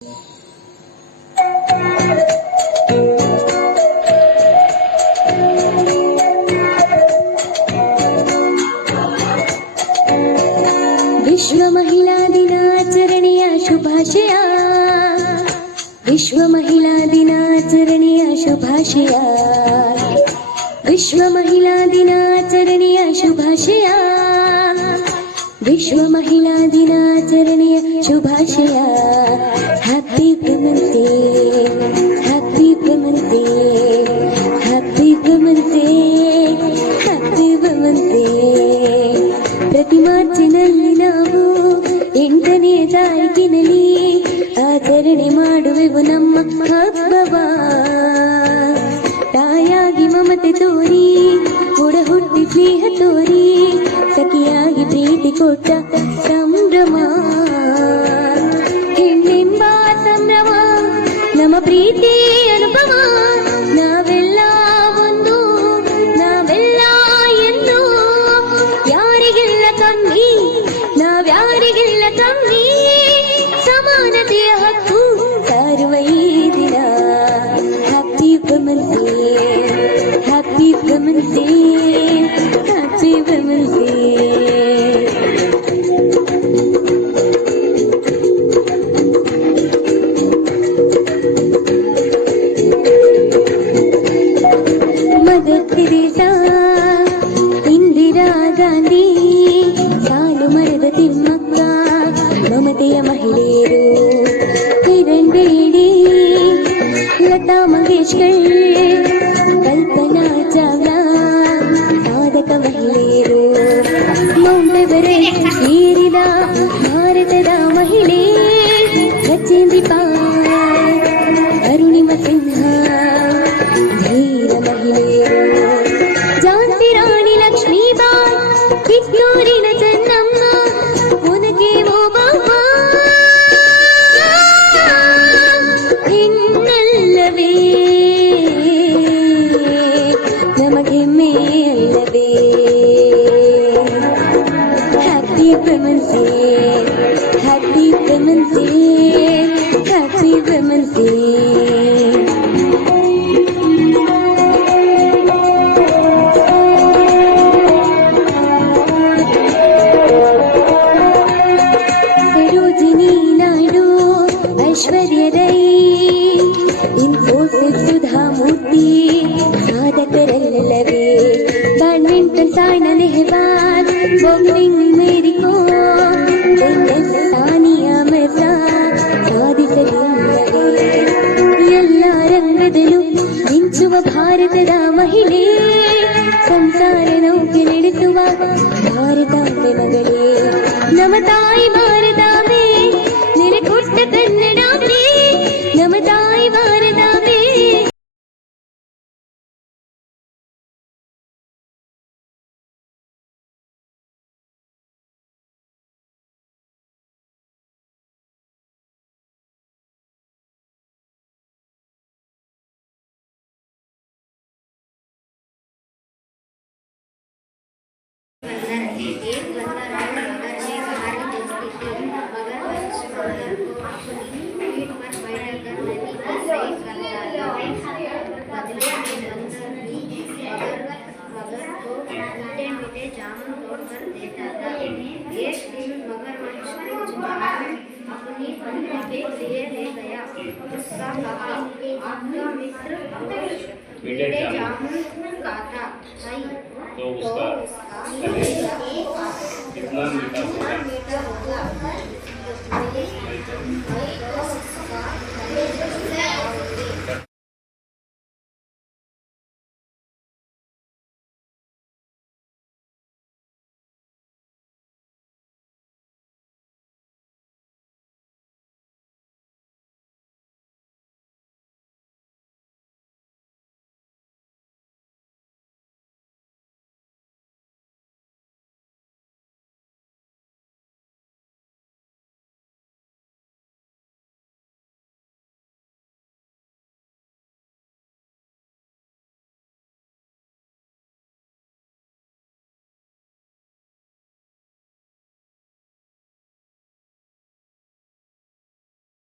ವಿಶ್ವ ಮಹಿಳಾ ದಿನಾಚರಣೆಯ ಶುಭಾಶಯ. ವಿಶ್ವ ಮಹಿಳಾ ದಿನಾಚರಣೆಯ ಶುಭಾಶಯ. ವಿಶ್ವ ಮಹಿಳಾ ದಿನಾಚರಣೆಯ ಶುಭಾಶಯ. ವಿಶ್ವ ಮಹಿಳಾ ದಿನಾಚರಣೆಯ ಶುಭಾಶಯ. Happy women's day, happy women's day, happy women's day, happy women's day. ಪ್ರತಿ ಮಾರ್ಚಿನಲ್ಲಿ ನಾವು 8ನೇ ತಾರೀಕಿನಲ್ಲಿ ಆಚರಣೆ ಮಾಡುವೆವು ನಮ್ಮ ಹಬ್ಬವ. ತಾಯಾಗಿ ಮಮತೆ ತೋರಿ, ಕೂಡ ಹುಟ್ಟಿ ಸ್ನೇಹ ತೋರಿ, ಸಖಿಯಾಗಿ ಪ್ರೀತಿ ಕೊಟ್ಟ ಸಂಭ್ರಮ. ಹೆಣ್ಣೆಂಬ ಸಂಭ್ರಮ, ನಮ್ಮ ಪ್ರೀತಿ ಅನುಭವ. ನಾವೆಲ್ಲ ಒಂದು, ನಾವೆಲ್ಲ ಎಂದು, ಯಾರಿಗೆಲ್ಲ ಕಮ್ಮಿ, ನಾವ್ಯಾರಿಗೆಲ್ಲ ಕಮ್ಮಿ. ಸಮಾನತೆಯ ಹಕ್ಕು ಸಾರುವ ಈ ದಿನ. Happy women's day, happy women's day, happy women's day. Mother Teresa, Indira Gandhi, Saalu Marada Thimmakka, ಮಮತೆಯ ಮಹಿಳೆಯರು, ಕಿರಣ್ ಬೇಡಿ, ಲತಾ ಮಂಗೇಶ್ಕರ್, ಕಲ್ಪನಾ ಚಾವ್ಲಾ, ಸಾಧಕ ಮಹಿಳೆಯರು. ಮೌಂಟ್ ಎವರೆಸ್ಟ್ ಏರಿದ ಭಾರತದ ಮಹಿಳೆ ರಚೇಂದ್ರಿ ಪಾಲ್, ಅರುಣಿಮಾ ಸಿನ್ಹಾ, ಧೀರ ಮಹಿಳೆಯರು. ಝಾನ್ಸಿ ರಾಣಿ ಲಕ್ಷ್ಮೀಬಾಯಿ, ಕಿತ್ತೂರಿನ ಚೆನ್ನಮ್ಮ, ಒನಕೆ ಓಬವ್ವ. ಹೆಣ್ಣಲ್ಲವೇ ನಮಗೆಮ್ಮೆ ಅಲ್ಲವೇ. Happy women's day, happy women's day, happy women's day. Sarojini Naidu, Aishwarya Rai, Infosys Sudha Murthy, ಸಾಧಕರಲ್ಲವೇ. Badminton Saina Nehwal, boxing Mary Kom, tennis Sania Mirza, ಸಾಧಿಸಲಿಲ್ಲವೇ. ಎಲ್ಲ ರಂಗದಲ್ಲೂ ಮಿಂಚುವ ಭಾರತದ ಮಹಿಳೆ, ಸಂಸಾರ ನೌಕೆ ನಡೆಸುವ ಭಾರತಾಂಬೆ ಮಗಳೇ. ನಮ್ಮ ತಾಯಿ ಭಾರತಾಂಬೆ, ನೆಲೆ ಕೊಟ್ಟ ಕನ್ನಡಾಂಬೆ, ನಮ್ಮ ತಾಯಿ ಭಾರತಾಂಬೆ. एक बंदा रावण मगर ने कहानी दोस्ती थी। मगर वंश मगर को अपनी पीठ पर बैठाकर नदी का सही करता था। बदले में बंदर भी मगर को मीठे मीठे जामुन तोड़ कर देता था। एक दिन मगरमच्छ कुछ जामुन अपनी पत्नी के लिए ले गया। उसका कहा, आपका मित्र मीठे जामुन खाता है तो उसका कितना